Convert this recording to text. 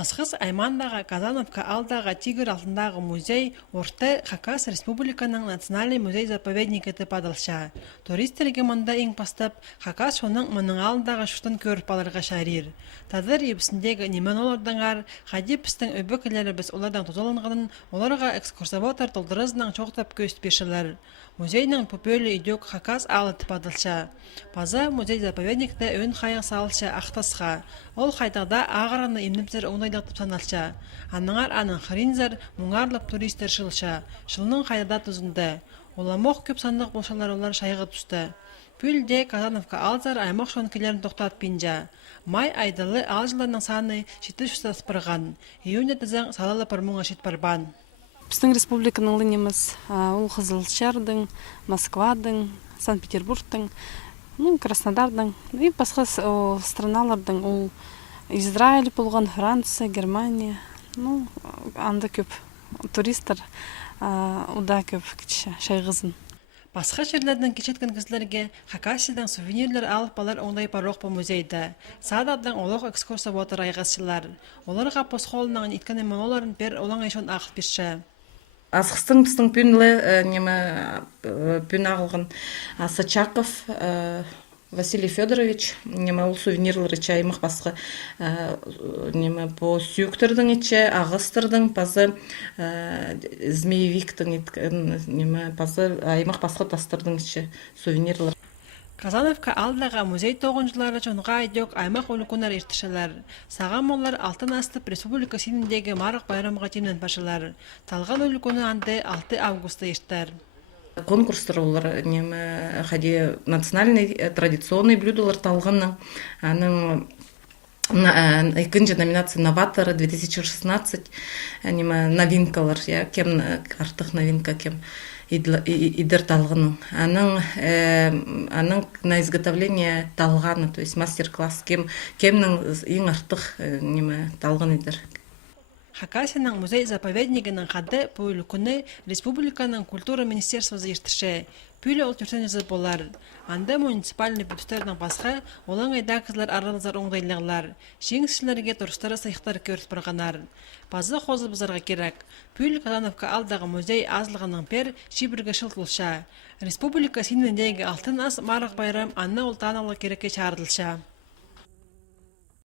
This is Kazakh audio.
Асхыс Аймандағы Казановка алдағы Тигр алтындағы музей орты Хакас Республиканың национальный музей-заповедник етіп адалша. Туристерге мында ең бастап Хакас оның мұның алдағы шуштан көріп алырға шарир. Тадыр ебісіндегі немен олардыңар, қади пістің өбекілері біз олардан тозалынғанын, оларға экскурсоватор толдырызның çoğtап көст бешілер. Музейнің попөлі идек Хакас алы тіп адалша. База музей-заповедникті өн қайық салылша ақтасқа. Ол қайтағда ағыраны емніпзір оңдайдақтып саналша. Аныңар анын хринзар мұңарлып туристер шылша. Шылның қайдада тұзынды. Оламоқ көп сандық болшалар олар шайғы түсті. Пүлде Казановка алзар аймақ шонкелерін тоқтат пинжа. Май айдылы алжыларының саны шеті шустас пырған. Июнде тізің салалы пырмуңа шет парбан. Біздің республиканың лынеміз ол Қызылшардың, Москвадың, Санкт-Петербургтың, Краснодардың и басқа страналардың, ол Израиль болған, Франция, Германия, анда көп туристер, уда көп шайғызын. Басқа жерлерден кешеткен кізлерге Хакасидан сувенирлер алып балар оңдай пароқ по музейді. Сададың олық экскурсия отыр айғасылар. Оларға посқолынан иткені моноларын бер олаң айшон ақып берші. Асқыстың біздің пүн ағылған Сачаков Василий Федорович, ол сувенирлер ече аймақ басқы по сүйіктердің ече, ағыстырдың, пазы змеевиктің пазы аймақ басқы тастырдың ече сувенирлер. Казановка алдағы музей тоғынжылары чонға айдек аймақ олыкунар ертішілер. Сағам олар алтын астып республика сеніндегі марық байрамға темнен башылар. Талған олыкуны анды 6 августа ертер. Конкурстар олар хади национальный традиционный блюдолар талғанның екінші номинация новаторы 2016 новинкалар, кем артық новинка кем идер талғының. Аның на изготовление талғаны, то есть мастер-класс кемнің ең артық талғын идер. Хакасиның музей-заповеднигінің қады пөйлі күні Республиканың культура министерствосы ертіші. Пүлі ол түрсенізі болар. Анда муниципальный бүтістердің басқа олаң айда кізлер аралызар оңдайлығылар. Жеңсілерге тұрыстары сайықтар көріс бірғанар. Базы қозы бұзарға керек. Пүлі Казановка алдағы музей азлығының пер шибірге шылтылша. Республика сеніндегі алтын ас марық байрам анна ұлтаналы керекке чарылша.